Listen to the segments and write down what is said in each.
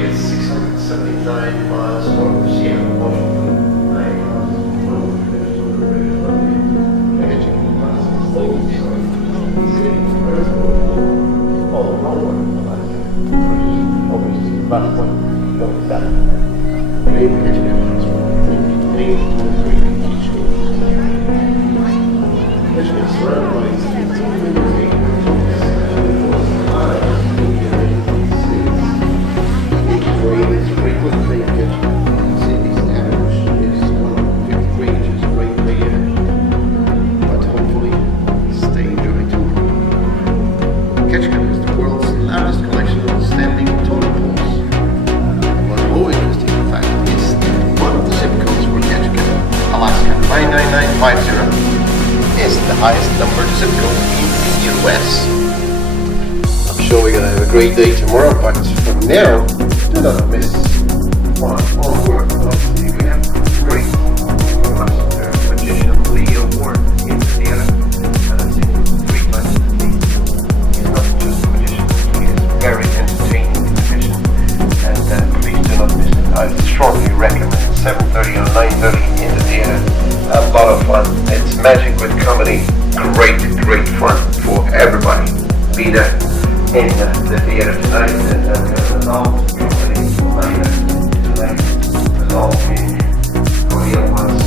is 679 miles from Seattle, Washington. 9 is the highest numbered zip code in the US. I'm sure we're gonna have a great day tomorrow, but for now, do not miss one more. Obviously, we have great master magician Lido in the theater, and I've seen him 3 times in the theater. He's not just a magician, he is a very entertaining magician, and please do not miss it. I strongly recommend 7:30 or 9:30 in the theater. A lot of fun. It's magic with comedy. Great fun for everybody. Be there in the theater tonight, and all comedy tonight, and all the Korean ones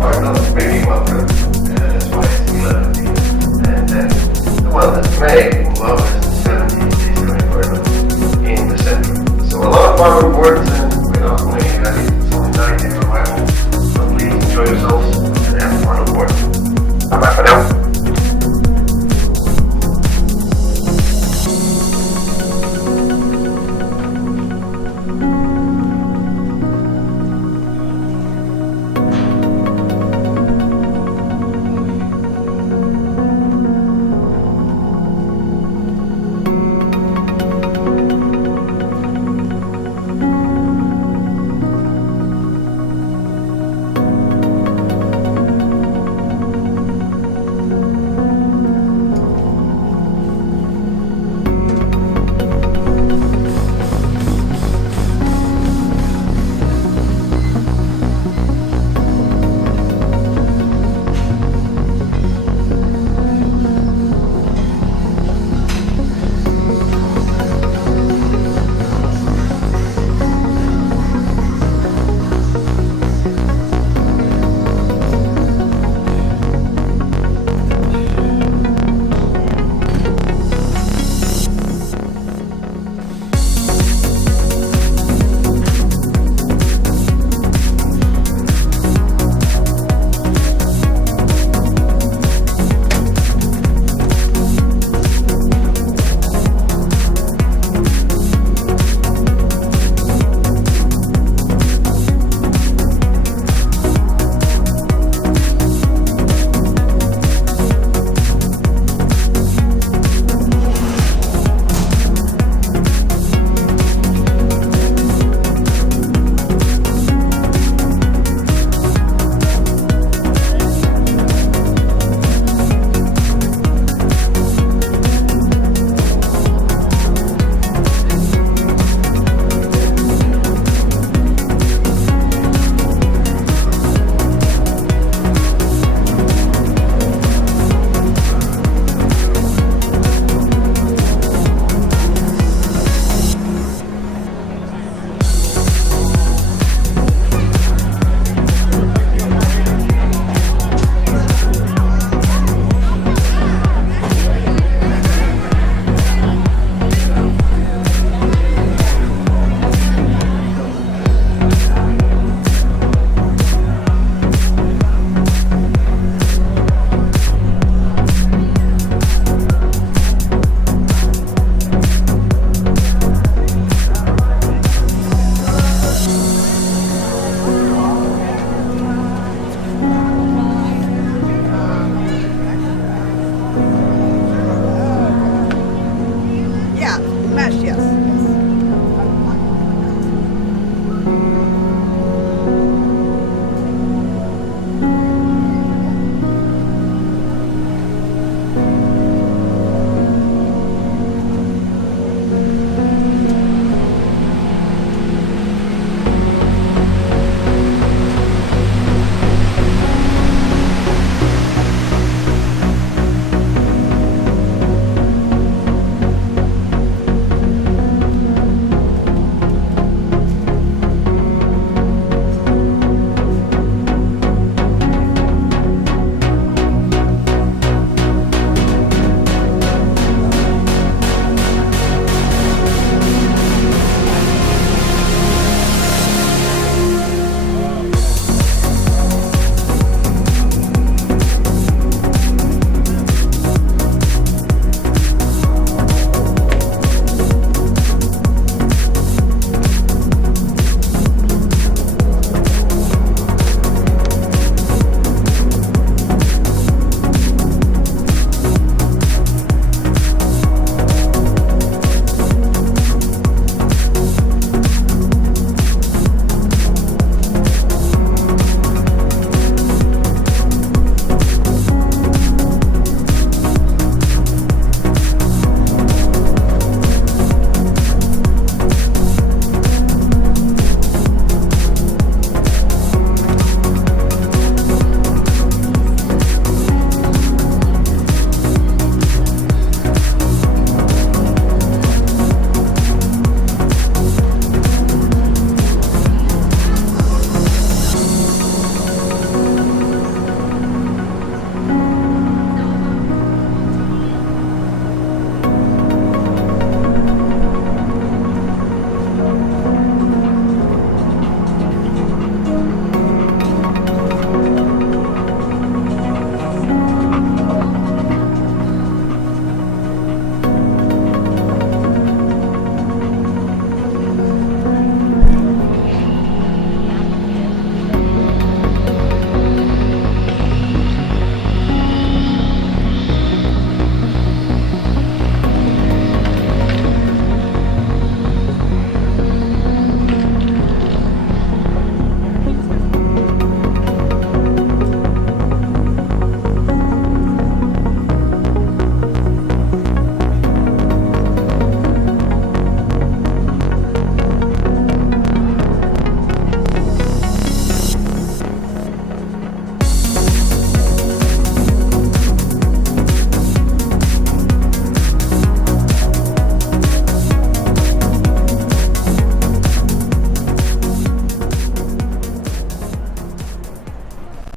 are not very welcome. That's why it's 11 p.m. And the one that may love is the 70s in the center. So a lot of fun words.